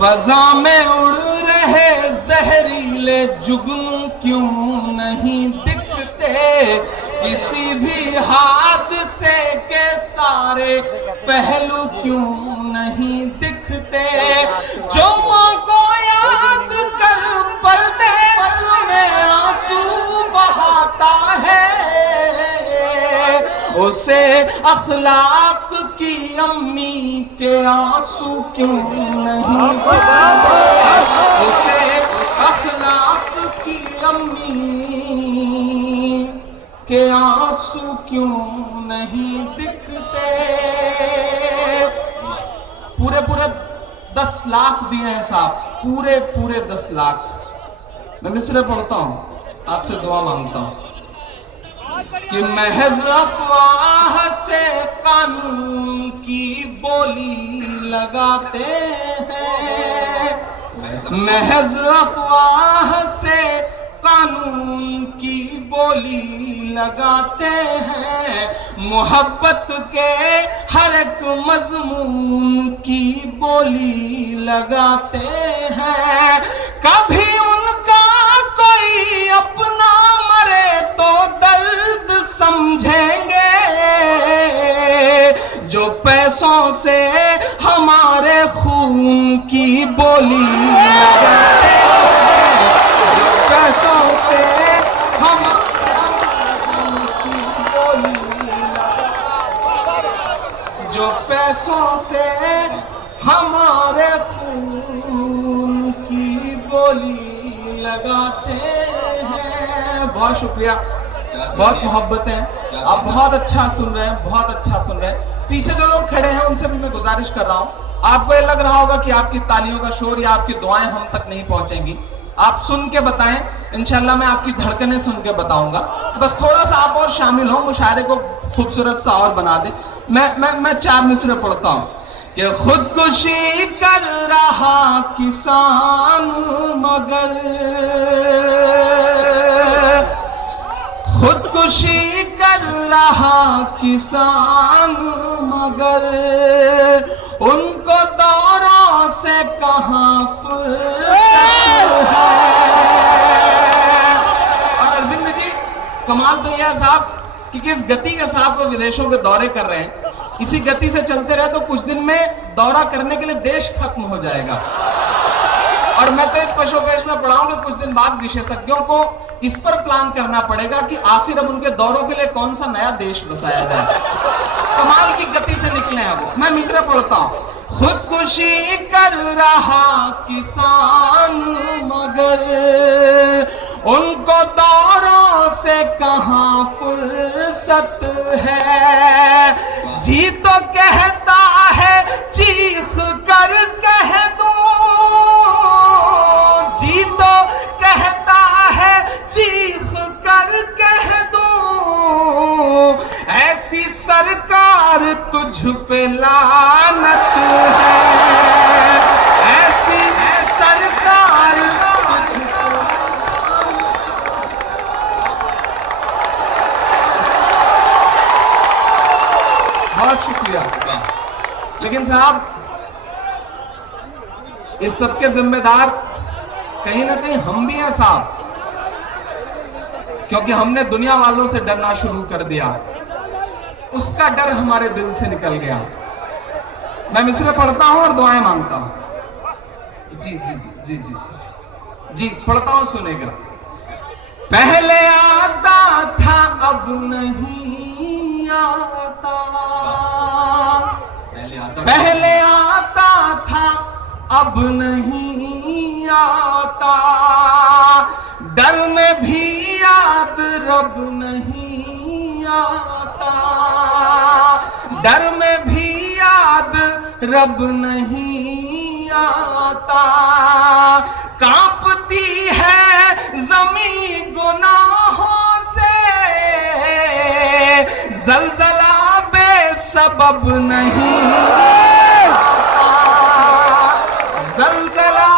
फजा में उड़ रहे जहरीले जुगनू क्यों नहीं दिखते, किसी भी हादसे के सारे पहलू क्यों नहीं दिखते। जो माँ को याद कर परदेस में आंसू बहाता है, उसे अखलाक की अम्मी के आंसू क्यों नहीं दिखते, उसे अखलाक की अम्मी के आंसू क्यों नहीं दिखते। पूरे 10 लाख दिए हैं साहब, पूरे 10 लाख। मैं मिसरे पढ़ता हूं, आपसे दुआ मांगता हूं कि महज अफवाह से कानून की बोली लगाते हैं, महज अफवाह से कानून की बोली लगाते हैं, मोहब्बत के हर एक मजमून की बोली लगाते हैं। कभी उनका कोई अपना मरे तो दर्द समझेंगे, जो पैसों से हमारे खून की बोली लगाते हैं, जो पैसों से हमारे खून की बोली लगाते, जो पैसों से हमारे खून की बोली लगाते हैं। बहुत शुक्रिया, बहुत मोहब्बत है, आप बहुत अच्छा सुन रहे हैं, बहुत अच्छा सुन रहे हैं। पीछे जो लोग खड़े हैं उनसे भी मैं गुजारिश कर रहा हूं, आपको ये लग रहा होगा कि आपकी तालियों का शोर या आपकी दुआएं हम तक नहीं पहुंचेंगी, आप सुन के बताएं, इंशाल्लाह मैं आपकी धड़कनें सुन के बताऊंगा। बस थोड़ा सा आप और शामिल हो, मुशायरे को खूबसूरत सा और बना दे। मैं 4 मिसरे पढ़ता हूं कि खुदकुशी कर रहा किसान मगर, खुदकुशी कर रहा किसान मगर, उनको दौरों से कहां फुर्सत है। और अरविंद जी, कमाल तो यह साहब कि किस गति के साथ वो विदेशों के दौरे कर रहे हैं। इसी गति से चलते रहे तो कुछ दिन में दौरा करने के लिए देश खत्म हो जाएगा। और मैं तो इस पशोपेश में पढ़ाऊंगा, कुछ दिन बाद विशेषज्ञों को इस पर प्लान करना पड़ेगा कि आखिर अब उनके दौरों के लिए कौन सा नया देश बसाया जाए। कमाल की गति से निकले हैं वो। मैं मिसरे पढ़ता हूं, खुदकुशी कर रहा किसान मगर, उनको दौरों से कहां फुर्सत है। जी तो कहता है चीख कर कह दूं, जी तो कहता है चीख कर कह दूं, ऐसी सरकार तुझ पे लानत है, ऐसी सरकार तुझ पे। बहुत शुक्रिया। लेकिन साहब, इस सब के जिम्मेदार कहीं ना कहीं हम भी हैं साहब, क्योंकि हमने दुनिया वालों से डरना शुरू कर दिया, उसका डर हमारे दिल से निकल गया। मैं मिसरे पढ़ता हूं और दुआएं मांगता हूं। जी जी जी जी जी जी पढ़ता हूं, सुनेगा। पहले आता था अब नहीं आता, पहले आता था अब नहीं आता, डर में भी याद रब नहीं आता, डर में भी याद रब नहीं आता, कांपती है जमीन गुनाहों से, जलजला बेसबब नहीं आता, जलजला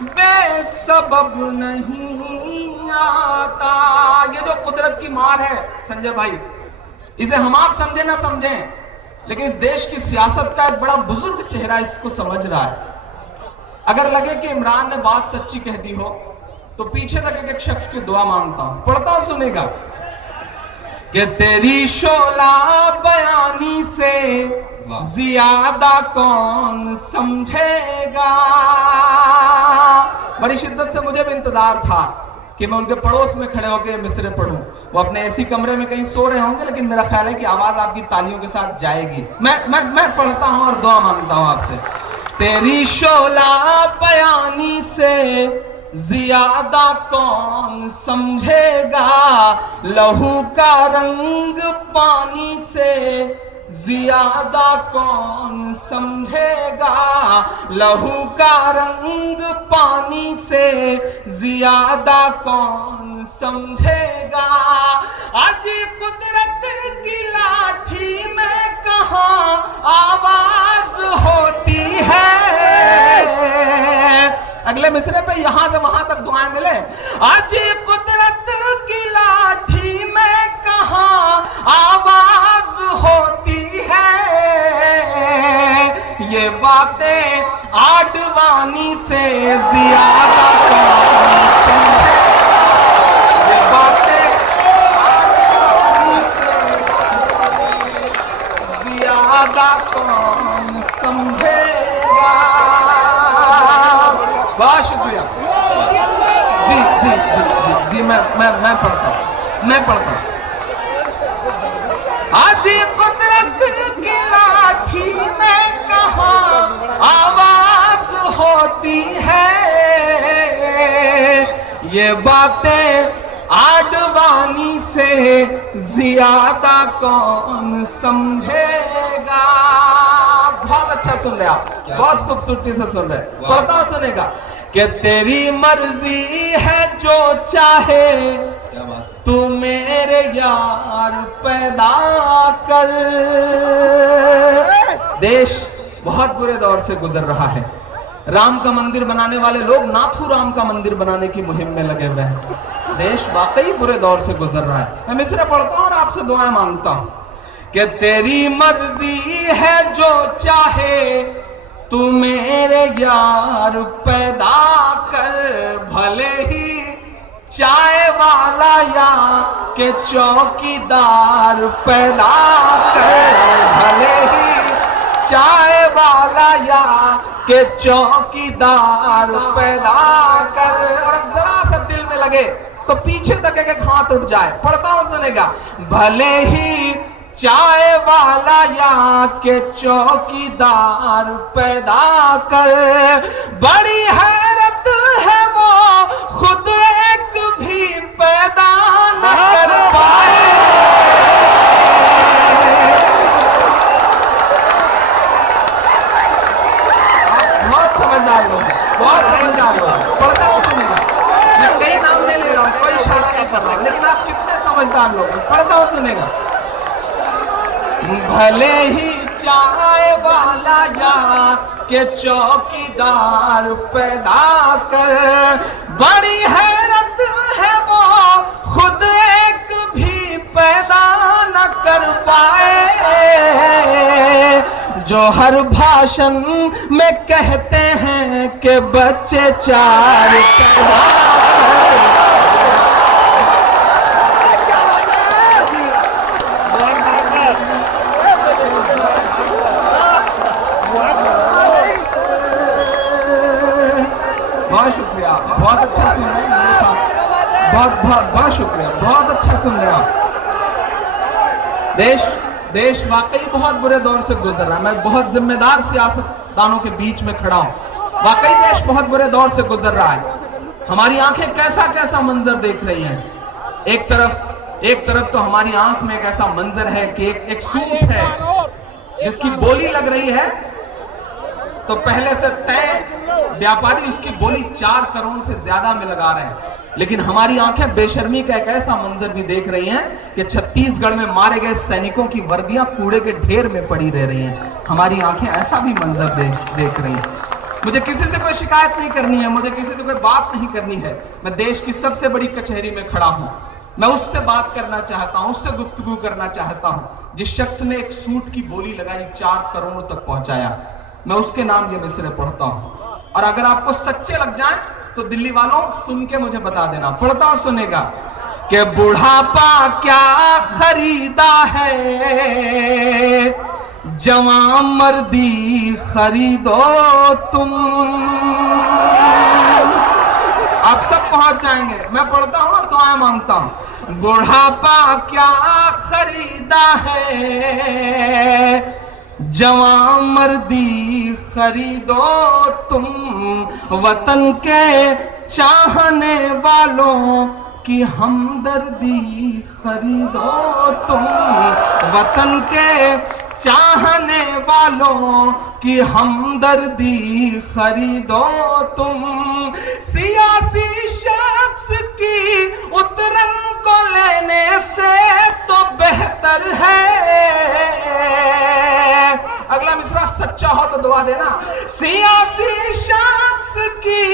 बेसबब नहीं आता। ये जो कुदरत की मार है संजय भाई, इसे हम आप समझे ना समझें, लेकिन इस देश की सियासत का एक बड़ा बुजुर्ग चेहरा इसको समझ रहा है। अगर लगे कि इमरान ने बात सच्ची कह दी हो तो पीछे तक एक शख्स की दुआ मांगता हूं, पढ़ता हूं, सुनेगा कि तेरी शोला बयानी से ज्यादा कौन समझेगा। बड़ी शिद्दत से मुझे भी इंतजार था कि मैं उनके पड़ोस में खड़े होकर मिसरे पढ़ूं। वो अपने ऐसी कमरे में कहीं सो रहे होंगे, लेकिन मेरा ख्याल है कि आवाज आपकी तालियों के साथ जाएगी। मैं पढ़ता हूं और दुआ मांगता हूं आपसे। तेरी शोला बयानी से ज्यादा कौन समझेगा, लहू का रंग पानी से ज्यादा कौन समझेगा, लहू का रंग पानी से ज्यादा कौन समझेगा। आज कुदरत की लाठी में कहां आवाज होती है। अगले मिसरे पे यहां से वहां तक दुआएं मिले। आज कुदरत की लाठी में कहां आवाज होती है, ये बातें आडवाणी से ज्यादा कौन समझेगा, ये बातें आडवाणी से ज्यादा कौन समझेगा। बहुत शुक्रिया जी जी जी जी जी। मैं पढ़ता हूं। आज कुदरत की लाठी में कहां आवाज होती है, ये बातें आडवाणी से ज्यादा कौन समझेगा। बहुत अच्छा सुन रहे आप, बहुत खूबसूरती से सुन रहे। पढ़ता हूं, सुनेगा कि तेरी मर्जी है जो चाहे, क्या बात, तू मेरे यार पैदा कर। देश बहुत बुरे दौर से गुजर रहा है। राम का मंदिर बनाने वाले लोग नाथू राम का मंदिर बनाने की मुहिम में लगे हुए हैं। देश वाकई बुरे दौर से गुजर रहा है। मैं मिसरे पढ़ता हूं और आपसे दुआएं मांगता हूं कि तेरी मर्जी है जो चाहे, तू मेरे यार पैदा कर। भले ही चाय वाला या के चौकीदार पैदा कर, भले ही चाय वाला या के चौकीदार पैदा कर। और अब जरा सा दिल में लगे तो पीछे तक एक हाथ उठ जाए। पढ़ता हूं, सुनेगा। भले ही चाय वाला या के चौकीदार पैदा कर, बड़ी हैरत है वो खुद एक भी पैदा न कर पाए। बहुत समझदार लोग हैं, बहुत समझदार लोग हैं। पढ़ता हूं, सुनेगा। मैं कई नाम नहीं ले रहा हूं, कोई इशारा नहीं कर रहा हूं, लेकिन आप कितने समझदार लोग हैं। पढ़ता हूं, सुनेगा। भले ही चाय वाला या के चौकीदार पैदा कर, बड़ी हैरत है वो खुद एक भी पैदा न कर पाए, जो हर भाषण में कहते हैं कि बच्चे चार पैदा कर। बहुत शुक्रिया, बहुत अच्छा सुन रहे हैं मेरे साथ। बहुत शुक्रिया, बहुत अच्छा सुन रहे हैं आप। देश वाकई बहुत बुरे दौर से गुजर रहा है। मैं बहुत जिम्मेदार सियासतदानों के बीच में खड़ा हूं। वाकई देश बहुत बुरे दौर से गुजर रहा है। हमारी आंखें कैसा कैसा मंजर देख रही हैं। एक तरफ तो हमारी आंख में एक ऐसा मंजर है कि एक सूट है जिसकी बोली लग रही है, तो पहले से तय व्यापारी उसकी बोली 4 करोड़ से ज्यादा में लगा रहे हैं। लेकिन हमारी आंखें बेशर्मी का एक ऐसा मंजर भी देख रही हैं कि छत्तीसगढ़ में मारे गए सैनिकों की वर्दियां कूड़े के ढेर में पड़ी रह रही हैं। हमारी आंखें ऐसा भी मंजर देख रही हैं। मुझे किसी से कोई शिकायत नहीं करनी है, मुझे किसी से कोई बात नहीं करनी है। मैं देश की सबसे बड़ी कचहरी में खड़ा हूं। मैं उससे बात करना चाहता हूं, उससे गुफ्तगू करना चाहता हूं जिस शख्स ने एक सूट की बोली लगाई 4 करोड़ तक पहुंचाया। मैं उसके नाम ये मिसरे पढ़ता हूं और अगर आपको सच्चे लग जाए तो दिल्ली वालों सुन के मुझे बता देना, पढ़ता हूं सुनेगा कि बुढ़ापा क्या खरीदा है, जवां मर्दी खरीदो तुम। आप सब पहुंच जाएंगे, मैं पढ़ता हूं और दुआएं मांगता हूं। बुढ़ापा क्या खरीदा है, जवां मर्दी खरीदो तुम, वतन के चाहने वालों की हमदर्दी खरीदो तुम, वतन के चाहने वालों की हमदर्दी खरीदो तुम। सियासी शख्स की उतरन को लेने से तो बेहतर है, अगला मिसरा सच्चा हो तो दुआ देना। सियासी शख्स की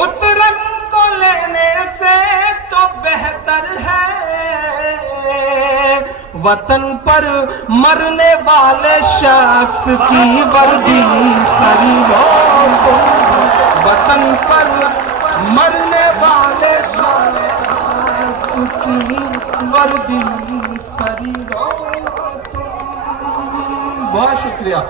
उतरन को लेने से तो बेहतर है, वतन पर मरने वाले शख्स की वर्दी खरीदो तुम, वतन पर मरने वाले शख्स की वर्दी खरीदो तुम। बहुत शुक्रिया,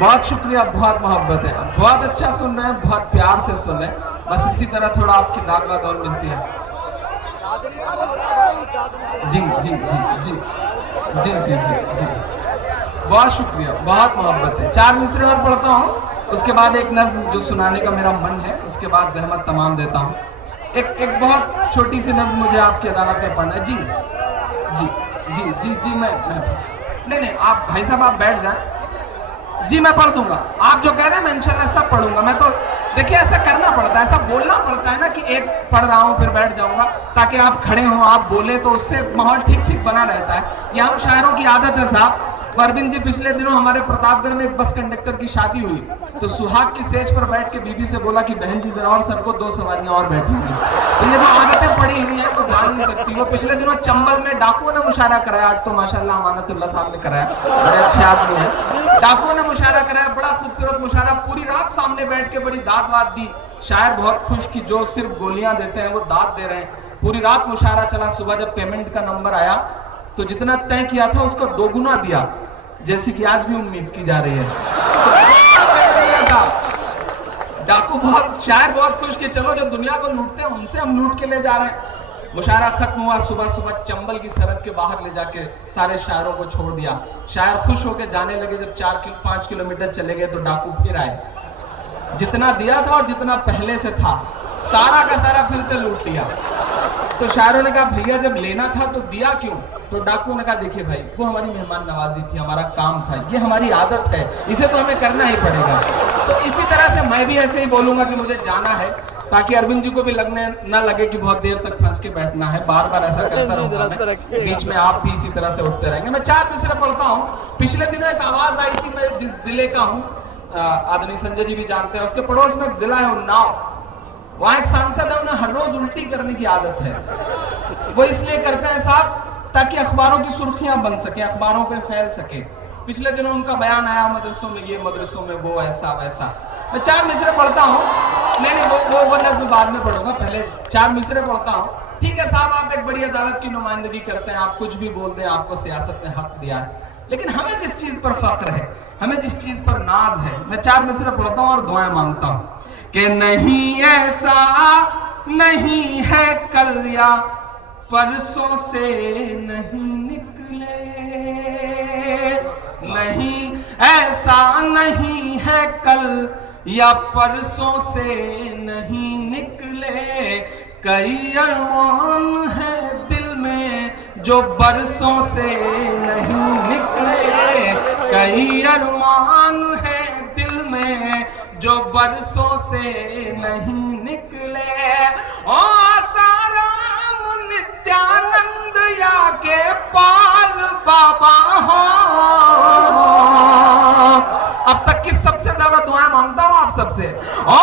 बहुत शुक्रिया, बहुत मोहब्बत है, बहुत अच्छा सुन रहे हैं, बहुत प्यार से सुन रहे हैं। बस इसी तरह थोड़ा आपकी दाद वाद और मिलती है। जी जी जी जी जी जी जी जी, बहुत शुक्रिया, बहुत मोहब्बत है। 4 मिसरे और पढ़ता हूँ, उसके बाद एक नज्म जो सुनाने का मेरा मन है, उसके बाद ज़हमत तमाम देता हूँ। एक बहुत छोटी सी नज्म मुझे आपकी अदालत में पढ़ना है। जी जी जी जी जी मैं नहीं, आप भाई साहब आप बैठ जाएं। जी मैं पढ़ दूंगा, आप जो कह रहे हैं मैं इंशाल्लाह सब पढ़ूंगा। मैं तो देखिए ऐसा करना पड़ता है, ऐसा बोलना पड़ता है ना कि एक पढ़ रहा हूँ फिर बैठ जाऊंगा, ताकि आप खड़े हो, आप बोले तो उससे माहौल ठीक ठीक बना रहता है। ये हम शायरों की आदत है साहब। परवीन जी पिछले दिनों हमारे प्रतापगढ़ में एक बस कंडक्टर की शादी हुई, तो सुहाग की सेज पर बैठ के बीबी से बोला कि बहन जी जरा और सर को 2 सवारियां और बैठेंगी। तो ये जो आदतें पड़ी हुई हैं वो जा नहीं सकती। वो पिछले दिनों चंबल में डाकुओं ने मुशायरा कराया, आज तो माशाल्लाह अमानतुल्लाह साहब ने कराया, बड़े अच्छे आदमी हैं। डाकुओं ने मुशायरा कराया, बड़ा खूबसूरत मुशायरा, पूरी रात सामने बैठ के बड़ी दाद वाद दी। शायर बहुत खुश कि जो सिर्फ गोलियां देते हैं वो दाद दे रहे हैं। पूरी रात मुशायरा चला। सुबह जब पेमेंट का नंबर आया तो जितना तय किया था उसको 2 गुना दिया, जैसी कि आज भी उम्मीद की जा रही है। डाकू बहुत, शायर बहुत खुश कि चलो जो दुनिया को लूटते हैं उनसे हम लूट के ले जा रहे हैं। मुशायरा खत्म हुआ, सुबह सुबह चंबल की सरहद के बाहर ले जाके सारे शायरों को छोड़ दिया। शायर खुश होकर जाने लगे। जब 4-5 किलोमीटर चले गए तो डाकू फिर आए, जितना दिया था और जितना पहले से था सारा का सारा फिर से लूट लिया। तो शायरों ने कहा भैया जब लेना था तो दिया क्यों? तो डाकू ने कहा देखिए भाई वो हमारी मेहमान नवाजी थी, हमारा काम था, ये हमारी आदत है, इसे तो हमें करना ही पड़ेगा। तो इसी तरह से मैं भी ऐसे ही बोलूंगा कि मुझे जाना है, ताकि अरविंद जी को भी लगने न लगे कि बहुत देर तक फंस के बैठना है। बार बार ऐसा करता रहूंगा मैं, बीच में आप भी इसी तरह से उठते रहेंगे। मैं 4 मिसरे पढ़ता हूँ। पिछले दिनों एक आवाज आई थी, मैं जिस जिले का हूँ आदरणीय संजय जी भी जानते हैं, उसके पड़ोस में एक जिला है उन्नाव। वहां एक सांसद है, उन्हें हर रोज उल्टी करने की आदत है। वो इसलिए करते हैं साहब ताकि अखबारों की सुर्खियां बन सके, अखबारों पे फैल सके। पिछले दिनों उनका बयान आया मदरसों में ये, मदरसों में वो, ऐसा वैसा। मैं 4 मिसरे पढ़ता हूँ। नहीं वो नज़्म बाद में पढ़ूंगा, पहले 4 मिसरे पढ़ता हूँ। ठीक है साहब, आप एक बड़ी अदालत की नुमाइंदगी करते हैं, आप कुछ भी बोल दें, आपको सियासत ने हक दिया है, लेकिन हमें जिस चीज पर फख्र है, हमें जिस चीज पर नाज है, मैं 4 मिसरे पढ़ता हूँ और दुआएं मांगता हूँ कि नहीं ऐसा नहीं है कल या परसों से नहीं निकले, नहीं ऐसा नहीं है कल या परसों से नहीं निकले, कई अरमान है दिल में जो बरसों से नहीं निकले, कई अरमान है दिल में जो बरसों से नहीं निकले। ओ आसाराम नित्यानंद या के पाल बाबा हो। अब तक की सबसे ज्यादा दुआएं मांगता हूं आप सबसे। ओ